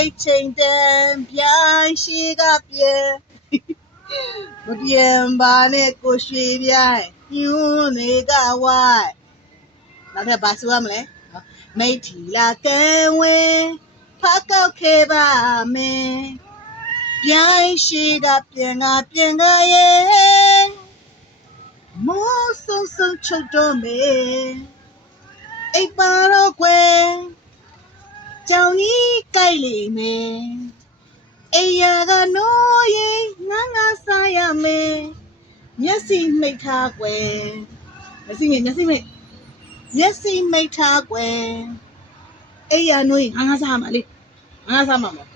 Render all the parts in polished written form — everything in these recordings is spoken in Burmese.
အိတ်ချိန်တန်ပြိုင်ရှိကပြန်မပြန်ပါနဲ့ကိုရွှေပြိုင်ညွန်းတွေကဝိုင်းနောက်ထပ်ဘာဆိုရမလဲမိတ်ထီလာကံဝင်ဖားကောက်ခဲ့ပါမယ်ပြိုင်ရှိကပြန်ရဲ့မိုးဆုံဆုံချုပ်တော့မယ်အိပ်ပါတော့ကွယ်ကြောင်ကြီးကြိုက်လိမ့်မယ်အိယာကနိုးရင်ငါစားရမယ်မျက်စိမိတ်ထားကွယ်မျက်စိမိတ်ထားကွယ်အိယာနိုးရင်ငါစားမှာလေငါစားမှာမအဲ့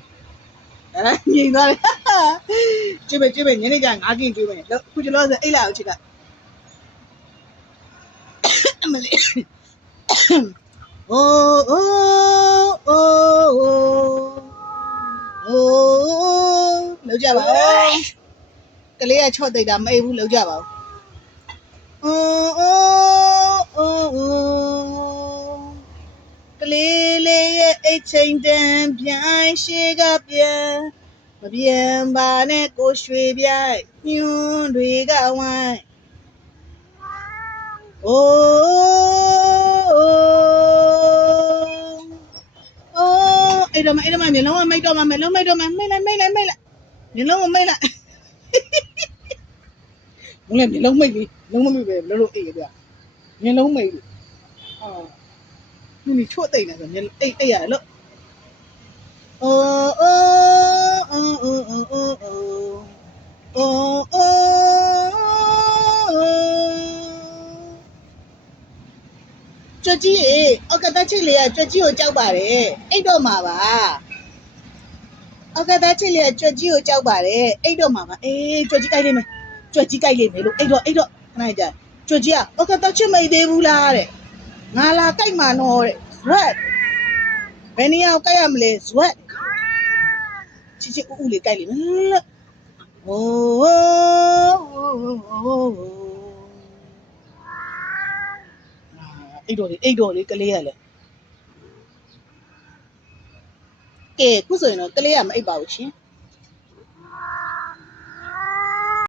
ဒါညင်သွားတယ်ကျွေးပဲညနေကျငါကင်းကျွေးပဲခုကျလို့ဆိုအိတ်လာအောင်ချစ်ကအမလေးအိုးလောက်ကြပါဦးကလေးကချော့တိတ်တာမအိပ်ဘူးလောက်ကြပါဦးကလေးလေးရဲ့အိတ်ချိန်တန်ပြိုင်ရှိကပြန်မပြန်ပါနဲ့ကိုရွှေပြိုင်ညွန်းတွေကဝိုင်းအဲ့တော့မျက်လုံးကမိတ်တော့မှမိတ်လိုက်မျက်လုံးကိုမိတ်လိုက်မလုံးမိတ်လေလုံးမမိပဲလို့အိတ်ကြမျက်လုံးမိတ်လို့ဒီချို့တိတ်နေဆိုအိတ်ရတယ်လို့ကြွကြီးရေအောက်ကသားချစ်လေးကကြွကြီးကိုကြောက်ပါတယ်အိတ်တော့မှာပါအောက်ကသားချစ်လေးကကြွကြီးကိုကြောက်ပါတယ်အိတ်တော့မှာပါကြွကြီးကြိုက်လိမ့်မယ်လို့အိတ်တော့ခဏကြာကြွကြီးကအောက်ကသားချစ်မိတ်သေးဘူးလားတဲ့ငါလာကြိုက်မှာနော်တဲ့ဇွတ်ဘယ်နေရာကိုကြိုက်ရမလဲဇွတ်ချစ်ဦးလေးကြိုက်လိမ့်မယ်လို့အိတ်တော်လေးကလေးရလေကဲခုဆိုရင်တော့ကလေးကမအိပ်ပါဘူးရှင်